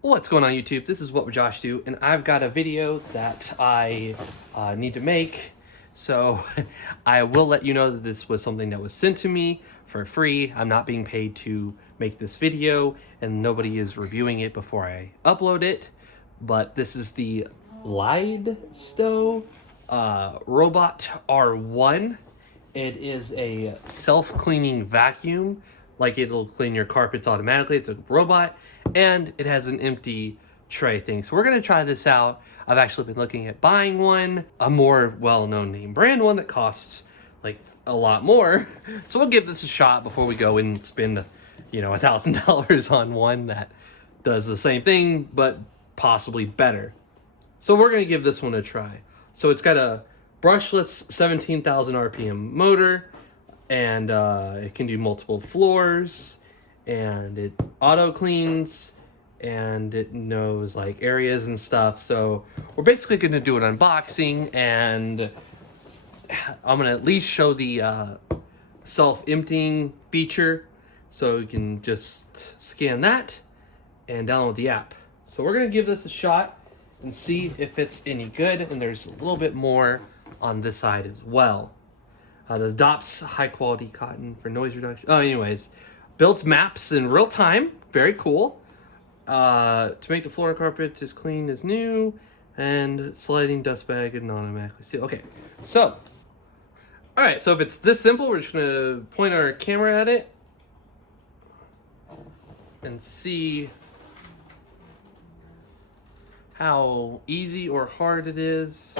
What's going on YouTube? This is What Would Josh Do, and I've got a video that I need to make. So I will let you know that this was something that was sent to me for free. I'm not being paid to make this video, and nobody is reviewing it before I upload it. But this is the Lydsto Robot R1. It is a self-cleaning vacuum. Like, it'll clean your carpets automatically. It's a robot, and it has an empty tray thing. So we're gonna try this out. I've actually been looking at buying one, a more well-known name brand one that costs like a lot more. So we'll give this a shot before we go and spend, $1,000 on one that does the same thing, but possibly better. So we're gonna give this one a try. So it's got a brushless 17,000 RPM motor, and it can do multiple floors, and it auto cleans, and it knows like areas and stuff. So we're basically going to do an unboxing, and I'm going to at least show the self-emptying feature, so you can just scan that and download the app. So we're going to give this a shot and see if it's any good, and there's a little bit more on this side as well. It adopts high-quality cotton for noise reduction. Oh, anyways, builds maps in real time. Very cool. To make the floor and carpet as clean as new, and sliding dust bag and automatically seal. Okay, so, all right. So if it's this simple, we're just gonna point our camera at it and see how easy or hard it is.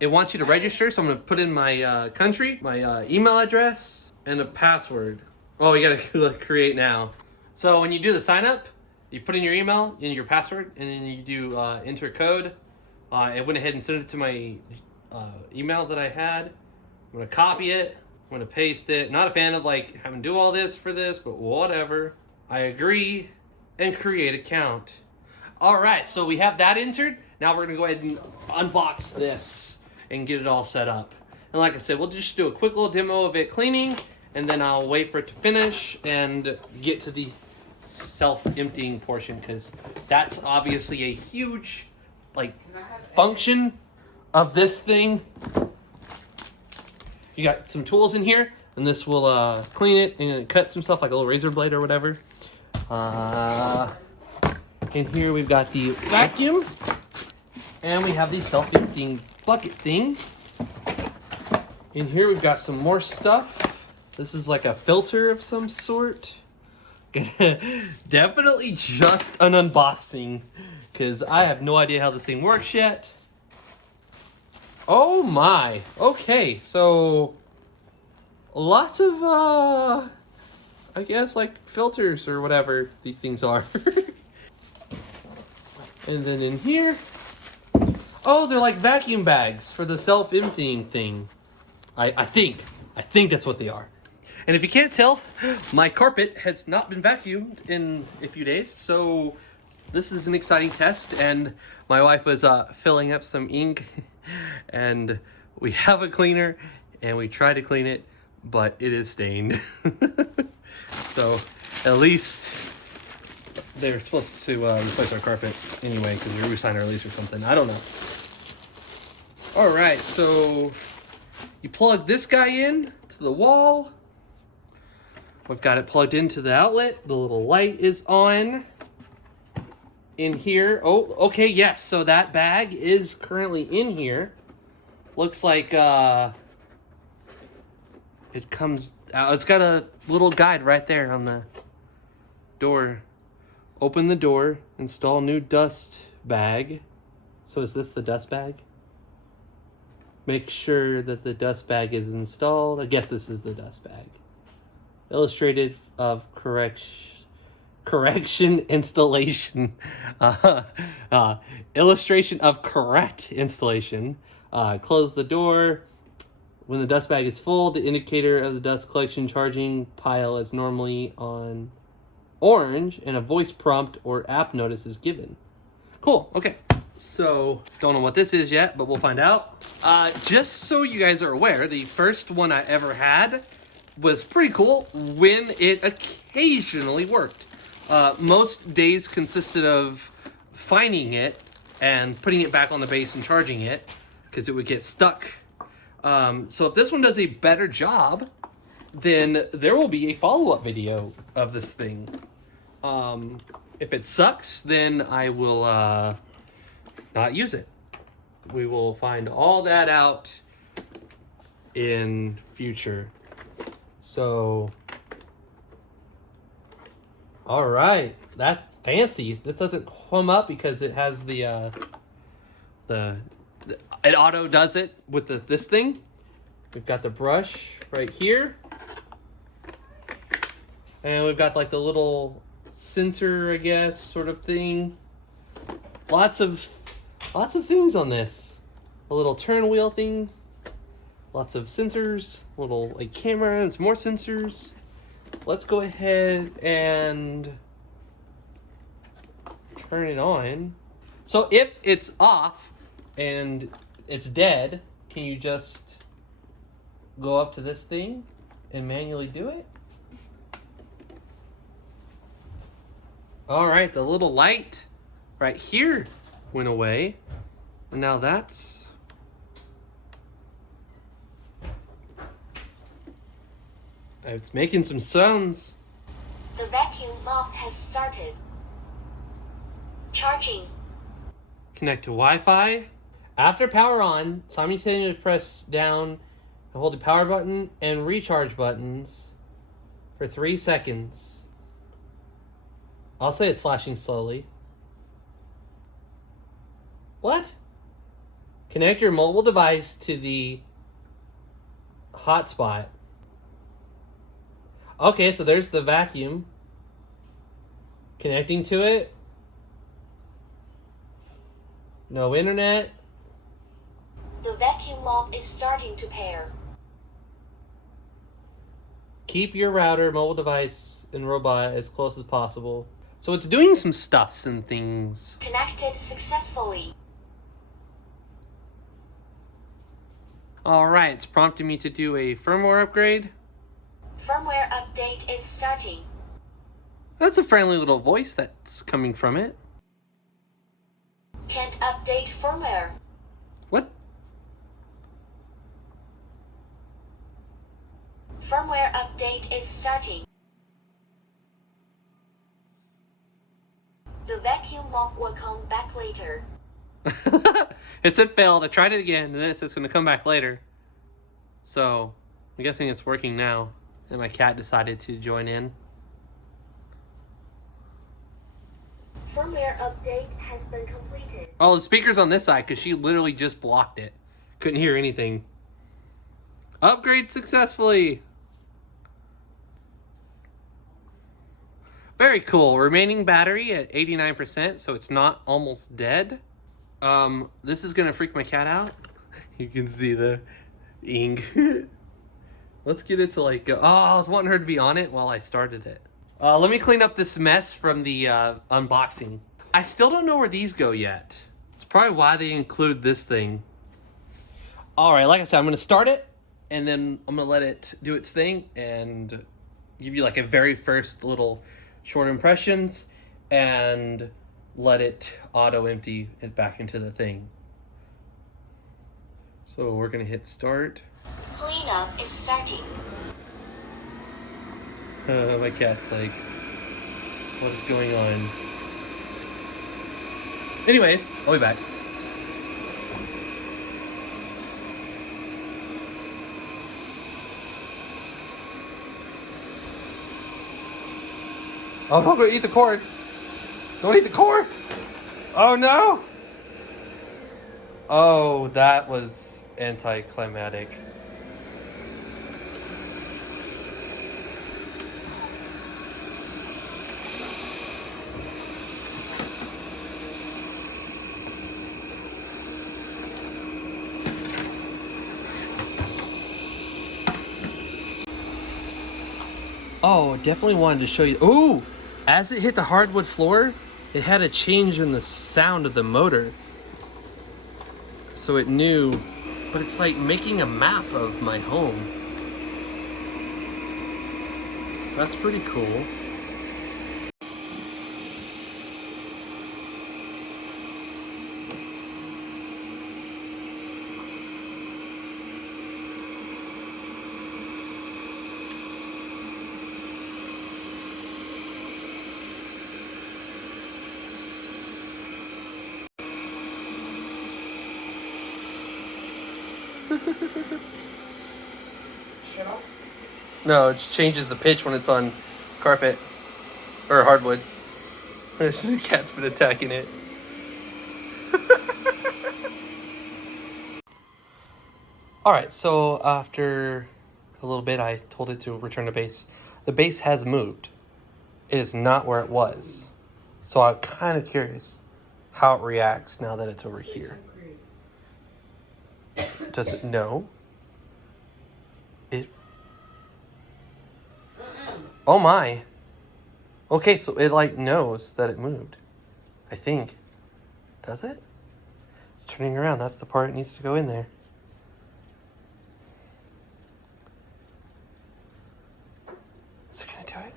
It wants you to register, so I'm going to put in my country, my email address, and a password. Oh, you got to create now. So when you do the sign up, you put in your email and your password, and then you do enter code. I went ahead and sent it to my email that I had. I'm going to copy it. I'm going to paste it. Not a fan of like having to do all this for this, but whatever. I agree and create account. All right, so we have that entered. Now we're going to go ahead and unbox this and get it all set up. And like I said, we'll just do a quick little demo of it cleaning, and then I'll wait for it to finish and get to the self-emptying portion, because that's obviously a huge function of this thing. You got some tools in here, and this will clean it and cut some stuff like a little razor blade or whatever. In here we've got the vacuum, and we have the self-emptying bucket thing. In here we've got some more stuff. This is like a filter of some sort. Definitely just an unboxing, because I have no idea how this thing works yet. Oh my. Okay, so lots of I guess like filters or whatever these things are. And then in here, oh, they're like vacuum bags for the self-emptying thing. I think that's what they are. And if you can't tell, my carpet has not been vacuumed in a few days, so this is an exciting test. And my wife was filling up some ink, and we have a cleaner, and we tried to clean it, but it is stained. So at least they're supposed to replace our carpet anyway, because we signed our lease or something. I don't know. All right, so you plug this guy in to the wall. We've got it plugged into the outlet. The little light is on in here. Oh, okay, yes. So that bag is currently in here. Looks like it comes out. It's got a little guide right there on the door. Open the door, install new dust bag. So is this the dust bag? Make sure that the dust bag is installed. I guess this is the dust bag. Illustrated of correction installation. Illustration of correct installation. Close the door. When the dust bag is full, the indicator of the dust collection charging pile is normally on orange, and a voice prompt or app notice is given. Cool, okay. So, don't know what this is yet, but we'll find out. Just so you guys are aware, the first one I ever had was pretty cool when it occasionally worked. Most days consisted of finding it and putting it back on the base and charging it because it would get stuck. So if this one does a better job, then there will be a follow-up video of this thing. If it sucks, then I will not use it. We will find all that out in future. So, all right, that's fancy. This doesn't come up because it has it auto does it with this thing. We've got the brush right here, and we've got like the little sensor, I guess, sort of thing. Lots of things on this. A little turn wheel thing. Lots of sensors, little like camera and some more sensors. Let's go ahead and turn it on. So if it's off and it's dead, can you just go up to this thing and manually do it? All right, the little light right here went away. And now that's... It's making some sounds. The vacuum mop has started. Charging. Connect to Wi-Fi. After power on, simultaneously press down and hold the power button and recharge buttons for 3 seconds. I'll say it's flashing slowly. What? Connect your mobile device to the hotspot. Okay, so there's the vacuum. Connecting to it. No internet. The vacuum mop is starting to pair. Keep your router, mobile device, and robot as close as possible. So it's doing some stuffs and things. Connected successfully. Alright, it's prompting me to do a firmware upgrade. Firmware update is starting. That's a friendly little voice that's coming from it. Can't update firmware. What? Firmware update is starting. The vacuum mop will come back later. It said failed. I tried it again, and then it says it's going to come back later. So, I'm guessing it's working now. And my cat decided to join in. Firmware update has been completed. Oh, the speaker's on this side because she literally just blocked it. Couldn't hear anything. Upgrade successfully. Very cool. Remaining battery at 89%, so it's not almost dead. This is gonna freak my cat out. You can see the ink. Let's get it to like go. Oh, I was wanting her to be on it while I started it. Let me clean up this mess from the unboxing. I still don't know where these go yet. It's probably why they include this thing. All right, like I said, I'm gonna start it, and then I'm gonna let it do its thing and give you like a very first little short impressions and let it auto empty it back into the thing. So we're gonna hit start. Cleanup is starting. My cat's like, what is going on? Anyways, I'll be back. Oh, don't go eat the cord. Don't eat the cord. Oh, no. Oh, that was anticlimactic. Oh, definitely wanted to show you. Ooh, as it hit the hardwood floor, it had a change in the sound of the motor. So it knew, but it's like making a map of my home. That's pretty cool. Shut up. No, it just changes the pitch when it's on carpet or hardwood. The cat's been attacking it. Alright, so after a little bit, I told it to return to base. The base has moved. It is not where it was. So I'm kind of curious how it reacts now that it's over here. Does it know? It. Oh my. Okay, so it like knows that it moved. I think. Does it? It's turning around. That's the part it needs to go in there. Is it gonna do it?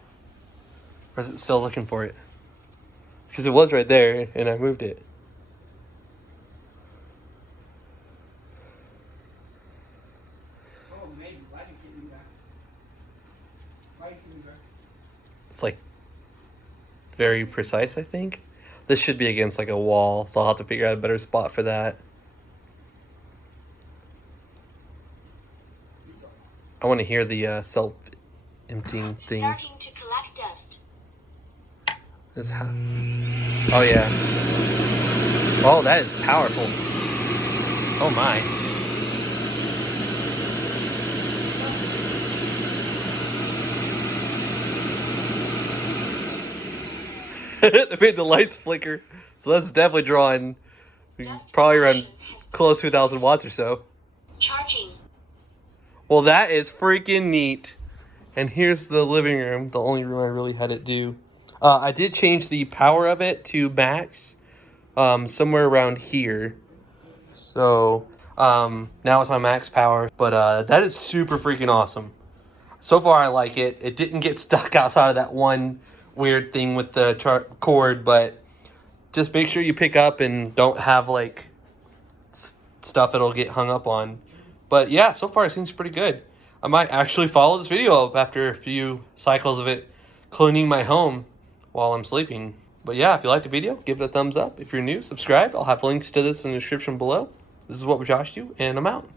Or is it still looking for it? Because it was right there and I moved it. Oh, maybe. Why did you do that? Why did you do that? It's like very precise, I think. This should be against like a wall, so I'll have to figure out a better spot for that. I want to hear the self-emptying thing. Starting to collect dust. This how? Oh yeah. Oh, that is powerful. Oh my. They made the lights flicker, so that's definitely drawing probably around close to 1,000 watts or so. Charging. Well, that is freaking neat. And here's the living room, the only room I really had it do. I did change the power of it to max, somewhere around here. So now it's my max power, but that is super freaking awesome. So far, I like it. It didn't get stuck outside of that one weird thing with the cord, but just make sure you pick up and don't have like stuff it'll get hung up on. But yeah, so far it seems pretty good. I might actually follow this video up after a few cycles of it cleaning my home while I'm sleeping. But yeah, if you liked the video, give it a thumbs up. If you're new, subscribe. I'll have links to this in the description below. This is what Josh do, and I'm out.